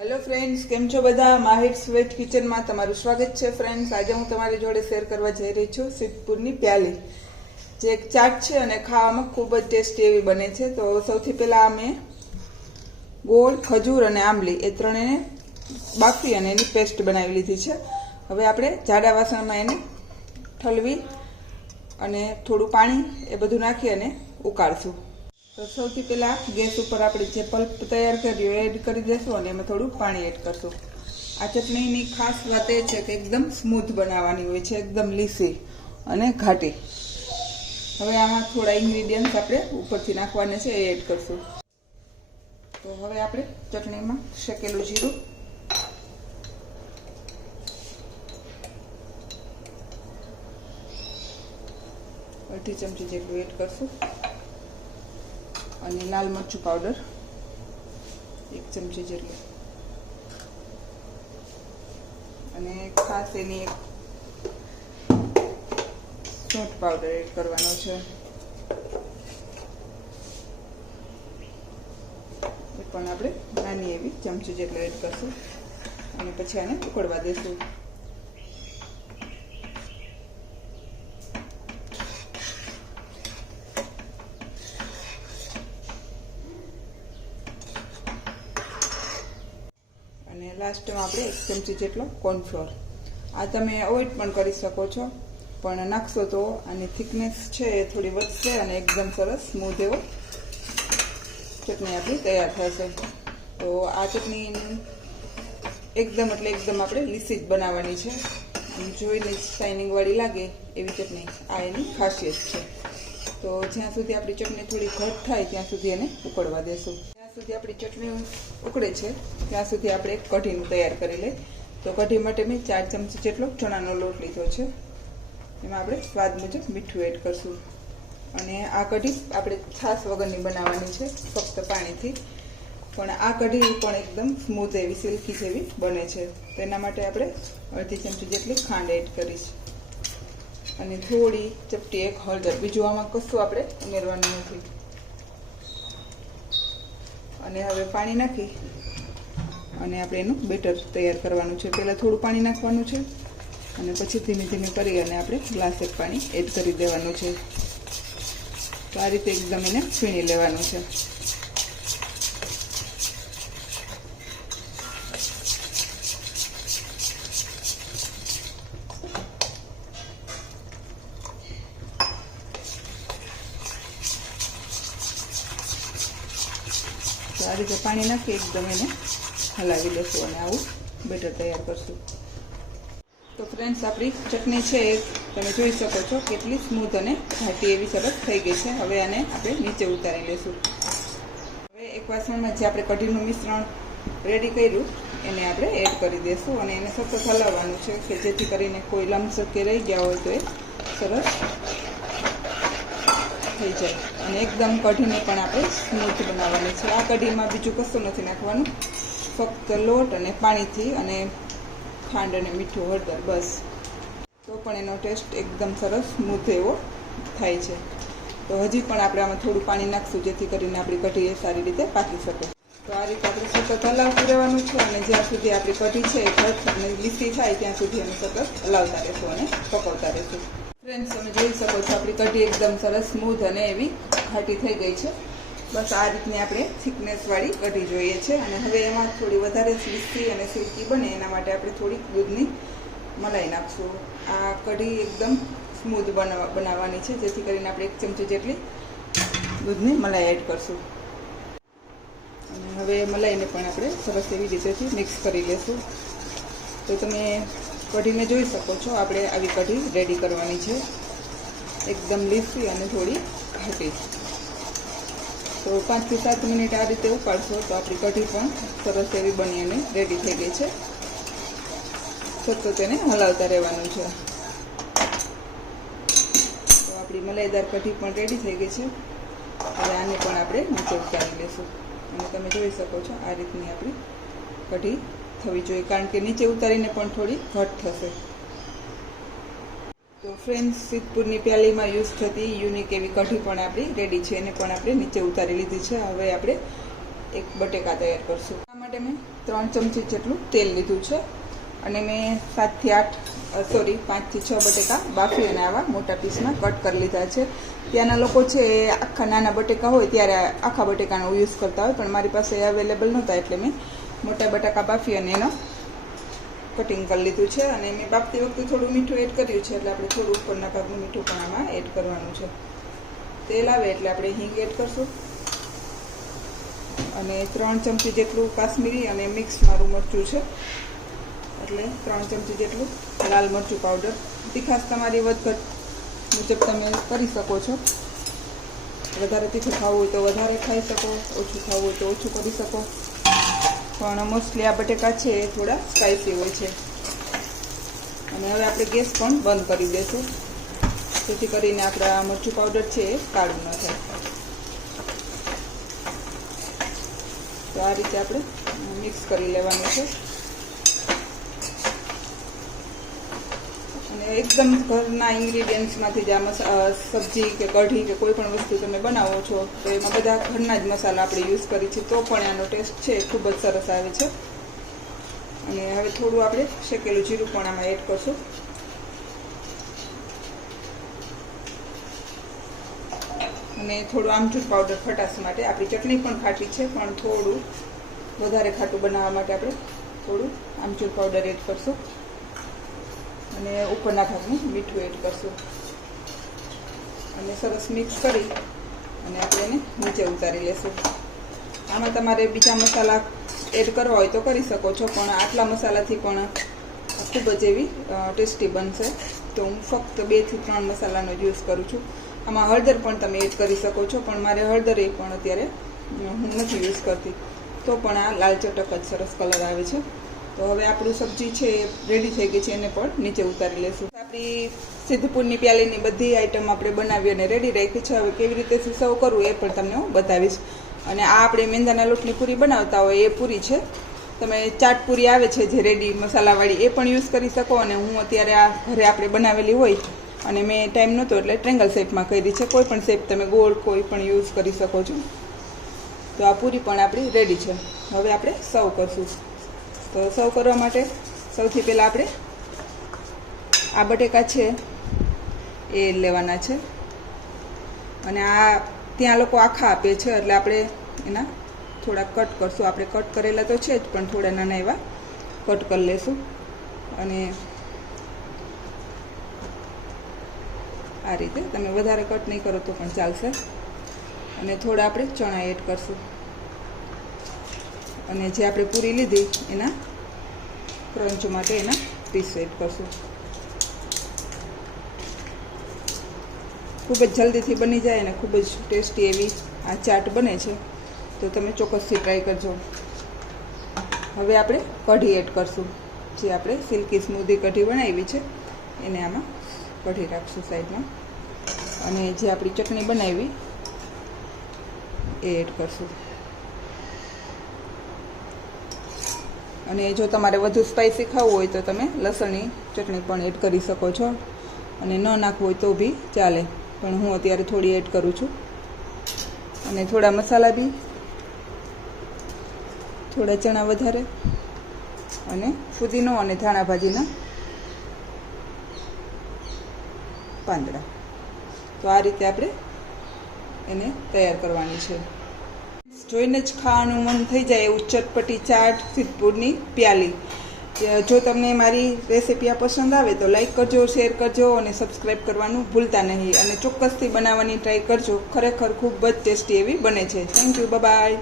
Hello friends કેમ છો બધા? માહિર સ્વેટ કિચનમાં તમારું સ્વાગત છે ફ્રેન્ડ્સ આજે હું તમારી જોડે શેર કરવા જઈ રહી છું સિદ્ધપુરની પ્યાલી. જે એક ચાટ છે અને ખાવામાં ખૂબ જ ટેસ્ટી એવી બને છે. તો સૌથી પહેલાં અમે ગોળ, ખજૂર અને આંબલી એ ત્રણેયને બાફી અને એની પેસ્ટ બનાવી લીધી છે. હવે આપણે જાડા વાસણમાં એને ઠલવી અને થોડું પાણી એ બધું નાખી અને ઉકાળશું. તો સૌથી પહેલા ગેસ ઉપર આપણે જે પલ્પ તૈયાર કર્યું એડ કરી દેશું અને એમાં થોડું પાણી એડ કરશું. આ ચટણીની ખાસ વાત એ છે કે એકદમ સ્મૂથ બનાવવાની હોય છે, એકદમ લીસી અને ઘાટી. હવે આમાં થોડા ઇન્ગ્રીડિયન્ટ્સ આપણે ઉપરથી નાખવાના છે એ એડ કરશું. તો હવે આપણે ચટણીમાં શેકેલું જીરું. અડધી ચમચી જેટલું એડ કરશું. અને લાલ મરચું પાવડર એક ચમચી જેટલો અને ખાસ એની એક સૂંઠ પાવડર એડ કરવાનો છે. એ પણ આપણે નાની એવી ચમચી જેટલો એડ કરશું. અને પછી આને ઉકળવા દેશું અને લાસ્ટમાં આપણે એક ચમચી જેટલો કોર્નફ્લોર આ તમે અવોઇડ પણ કરી શકો છો, પણ નાખશો તો આની થિકનેસ છે એ થોડી વધશે અને એકદમ સરસ સ્મૂધ એવો ચટણી આપણી તૈયાર થશે તો આ ચટણી એકદમ એટલે એકદમ આપણે લીસી જ બનાવવાની છે. જોઈને શાઇનિંગવાળી લાગે એવી ચટણી. આ એની ખાસિયત છે. તો જ્યાં સુધી આપણી ચટણી થોડી ઘટ થાય ત્યાં સુધી એને ઉકળવા દેશું. સુધી આપણી ચટણી ઉકળે છે, ત્યાં સુધી આપણે એક કઢીનું તૈયાર કરી લઈએ. તો કઢી માટે મેં ચાર ચમચી જેટલો ચણાનો લોટ લીધો છે. એમાં આપણે સ્વાદ મુજબ મીઠું એડ કરશું. અને આ કઢી આપણે છાશ વગરની બનાવવાની છે, ફક્ત પાણીથી. પણ આ કઢી પણ એકદમ સ્મૂથ એવી સિલ્કી જેવી બને છે. તો એના માટે આપણે અડધી ચમચી જેટલી ખાંડ એડ કરીશ. અને થોડી ચપટી એક હળદર. બીજું આમાં કશું આપણે ઉમેરવાનું નથી. અને હવે પાણી નાખી અને આપણે એનું બેટર તૈયાર કરવાનું છે. પહેલાં થોડું પાણી નાખવાનું છે અને પછી ધીમે ધીમે કરી અને આપણે ગ્લાસ એક પાણી એડ કરી દેવાનું છે. તો આ રીતે એકદમ એને છીણી લેવાનું છે. તો આ રીતે પાણી નાખી એકદમ એને હલાવી લેશું અને આવું બેટર તૈયાર કરશું. તો ફ્રેન્ડ્સ આપણી ચટણી છે એ તમે જોઈ શકો છો કેટલી સ્મૂથ અને ઘાટી એવી સરસ થઈ ગઈ છે. હવે આને આપણે નીચે ઉતારી લેશું. હવે એક વાસણમાં જે આપણે કઢીનું મિશ્રણ રેડી કર્યું, એને આપણે એડ કરી દઈશું અને એને સતત હલાવવાનું છે કે જેથી કરીને કોઈ લમ્સ કે રહી ગયા હોય તો એ સરસ થઈ જાય. અને એકદમ કઢીને પણ આપણે સ્મૂથ બનાવવાની છે. આ કઢીમાં બીજું કશું નથી નાખવાનું. ફક્ત લોટ અને પાણીથી અને ખાંડ અને મીઠું હળદર, બસ. તો પણ એનો ટેસ્ટ એકદમ સરસ સ્મૂથ એવો થાય છે. તો હજી પણ આપણે આમાં થોડું પાણી નાખશું જેથી કરીને આપણી કઢી એ સારી રીતે પાકી શકે. તો આ રીતે આપણે સતત હલાવતું રહેવાનું છે અને જ્યાં સુધી આપણી કઢી છે એ ઘટ અને લીસી થાય ત્યાં સુધી અમે સતત હલાવતા રહેશું અને પકવતા રહેશું. ફ્રેન્ડ્સ તમે જોઈ શકો છો, આપણી કઢી એકદમ સરસ સ્મૂધ અને એવી ઘાટી થઈ ગઈ છે. બસ આ રીતની આપણે થિકનેસવાળી કઢી જોઈએ છે. અને હવે એમાં થોડી વધારે સ્વીસી અને સિલ્કી બને, એના માટે આપણે થોડીક દૂધની મલાઈ નાખશું. આ કઢી એકદમ સ્મૂધ બનાવવા બનાવવાની છે, જેથી કરીને આપણે એક ચમચી જેટલી દૂધની મલાઈ એડ કરશું. અને હવે મલાઈને પણ આપણે સરસ એવી રીતેથી મિક્સ કરી લેશું. તો તમે કઢીને જોઈ શકો છો. આપણે આવી કઢી રેડી કરવાની છે. એકદમ લીસી અને થોડી ઘાટી. તો પાંચથી સાત મિનિટ આ રીતે ઉપાડશો તો આપણી કઢી પણ સરસ એવી બની અને રેડી થઈ ગઈ છે. સતત તેને હલાવતા રહેવાનું છે. તો આપણી મલાઈદાર કઢી પણ રેડી થઈ ગઈ છે. હવે આને પણ આપણે નીચે ઉતારી લેશું. અને તમે જોઈ શકો છો આ રીતની આપણી કઢી થવી જોઈએ કારણ કે નીચે ઉતારીને પણ થોડી ઘટ થશે. તો ફ્રેન્ડ્સ સિદ્ધપુરની પ્યાલીમાં યુઝ થતી યુનિક એવી કઢી પણ આપણી રેડી છે. એને પણ આપણે નીચે ઉતારી લીધી છે. હવે આપણે એક બટેકા તૈયાર કરશું. આ માટે મેં ત્રણ ચમચી જેટલું તેલ લીધું છે. અને મેં સાતથી આઠ સોરી પાંચથી છ બટેકા બાફી અને આવા મોટા પીસમાં કટ કરી લીધા છે. ત્યાંના લોકો છે એ આખા નાના બટેકા હોય ત્યારે આખા બટેકાનો યુઝ કરતા હોય, પણ મારી પાસે અવેલેબલ નહોતા એટલે મેં મોટા બટાકા બાફી અને એનો કટિંગ કરી લીધું છે અને મેં બાફતી વખતે થોડું મીઠું એડ કર્યું છે એટલે આપણે થોડું ઉપરના ભાગનું મીઠું પણ આમાં એડ કરવાનું છે. તેલ આવે એટલે આપણે હિંગ એડ કરશું. અને ત્રણ ચમચી જેટલું કાશ્મીરી અને મિક્સ મારું મરચું છે. એટલે ત્રણ ચમચી જેટલું લાલ મરચું પાવડર તીખાશ તમારી વધઘટ મુજબ તમે કરી શકો છો. વધારે તીખું ખાવું હોય તો વધારે ખાઈ શકો, ઓછું ખાવું હોય તો ઓછું કરી શકો. પણ મોસ્ટલી આ બટેકા છે એ થોડા સ્પાઇસી હોય છે. અને હવે આપણે ગેસ પણ બંધ કરી દઈશું. જેથી કરીને આપણા મરચું પાવડર છે એ કાળું ન થાય. તો આ રીતે આપણે મિક્સ કરી લેવાનું છે. એકદમ ઘરના ઇન્ગ્રીડિયન્ટ્સમાંથી જ આ સબ્જી કે કઢી કે કોઈ પણ વસ્તુ તમે બનાવો છો, તો એમાં બધા ઘરના જ મસાલા આપણે યુઝ કરીએ છીએ, તો પણ આનો ટેસ્ટ છે ખૂબ જ સરસ આવે છે. અને હવે થોડું આપણે શેકેલું જીરું પણ આમાં એડ કરશું. અને થોડું આમચૂર પાવડર ખટાશ માટે, આપણી ચટણી પણ ખાટી છે, પણ થોડું વધારે ખાટું બનાવવા માટે આપણે થોડું આમચૂર પાવડર એડ કરશું. અને ઉપરના ભાગનું મીઠું એડ કરશું. અને સરસ મિક્સ કરી અને આપણે એને નીચે ઉતારી લેશું. આમાં તમારે બીજા મસાલા એડ કરવા હોય તો કરી શકો છો, પણ આટલા મસાલાથી પણ ખૂબ જ એવી ટેસ્ટી બનશે. તો હું ફક્ત બેથી ત્રણ મસાલાનો જ યુઝ કરું છું. આમાં હળદર પણ તમે એડ કરી શકો છો, પણ મારે હળદર એ પણ અત્યારે હું નથી યુઝ કરતી. તો પણ આ લાલ ચટક જ સરસ કલર આવે છે. તો હવે આપણું સબ્જી છે એ રેડી થઈ ગઈ છે, એને પણ નીચે ઉતારી લેશું. આપણી સિદ્ધપુરની પ્યાલીની બધી આઈટમ આપણે બનાવી અને રેડી રાખી છે. હવે કેવી રીતે સર્વ કરવું એ પણ તમને હું બતાવીશ. અને આ આપણે મેંદાના લોટની પૂરી બનાવતા હોય એ પૂરી છે. તમે ચાટ પૂરી આવે છે જે રેડી મસાલાવાળી, એ પણ યુઝ કરી શકો. અને હું અત્યારે આ ઘરે આપણે બનાવેલી હોય અને મેં ટાઈમ નહોતો એટલે ટ્રેંગલ શેપમાં કરી છે. કોઈ પણ શેપ તમે ગોળ કોઈ પણ યુઝ કરી શકો છો. તો આ પૂરી પણ આપણી રેડી છે. હવે આપણે સર્વ કરશું. તો સર્વ કરવા માટે સૌથી પહેલાં આપણે આ બટેકા છે એ લેવાના છે. અને આ ત્યાં લોકો આખા આપે છે, એટલે આપણે એના થોડા કટ કરશું. આપણે કટ કરેલા તો છે જ, પણ થોડા નાના એવા કટ કરી લેશું. અને આ રીતે. તમે વધારે કટ નહીં કરો તો પણ ચાલશે. અને થોડા આપણે ચણા એડ કરશું. અને જે આપણે પૂરી લીધી, એના ક્રંચ માટે એના પીસ એડ કરશું. ખૂબ જ જલ્દીથી બની જાય અને ખૂબ જ ટેસ્ટી એવી આ ચાટ બને છે. તો તમે ચોક્કસથી ટ્રાય કરજો. હવે આપણે કઢી એડ કરશું. જે આપણે સિલ્કી સ્મૂધી કઢી બનાવી છે, એને આમાં કઢી રાખશું સાઈડમાં. અને જે આપણી ચટણી બનાવી, એ એડ કરશું. અને જો તમારે વધુ સ્પાઇસી ખાવું હોય તો તમે લસણની ચટણી પણ એડ કરી શકો છો. અને ન નાખવું હોય તો બી ચાલે. પણ હું અત્યારે થોડી એડ કરું છું. અને થોડા મસાલા બી. થોડા ચણા વધારે. અને ફુદીનો અને ધાણા ભાજીના પાંદડા. તો આ રીતે આપણે એને તૈયાર કરવાની છે. જોઈને જ ખાવાનું મન થઈ જાય એવું ચટપટી ચાટ સિદ્ધપુરની પ્યાલી. જો તમને મારી રેસીપી આ પસંદ આવે તો લાઈક કરજો, શેર કરજો અને સબસ્ક્રાઈબ કરવાનું ભૂલતા નહીં. અને ચોક્કસથી બનાવવાની ટ્રાય કરજો. ખરેખર ખૂબ જ ટેસ્ટી એવી બને છે. Thank you bye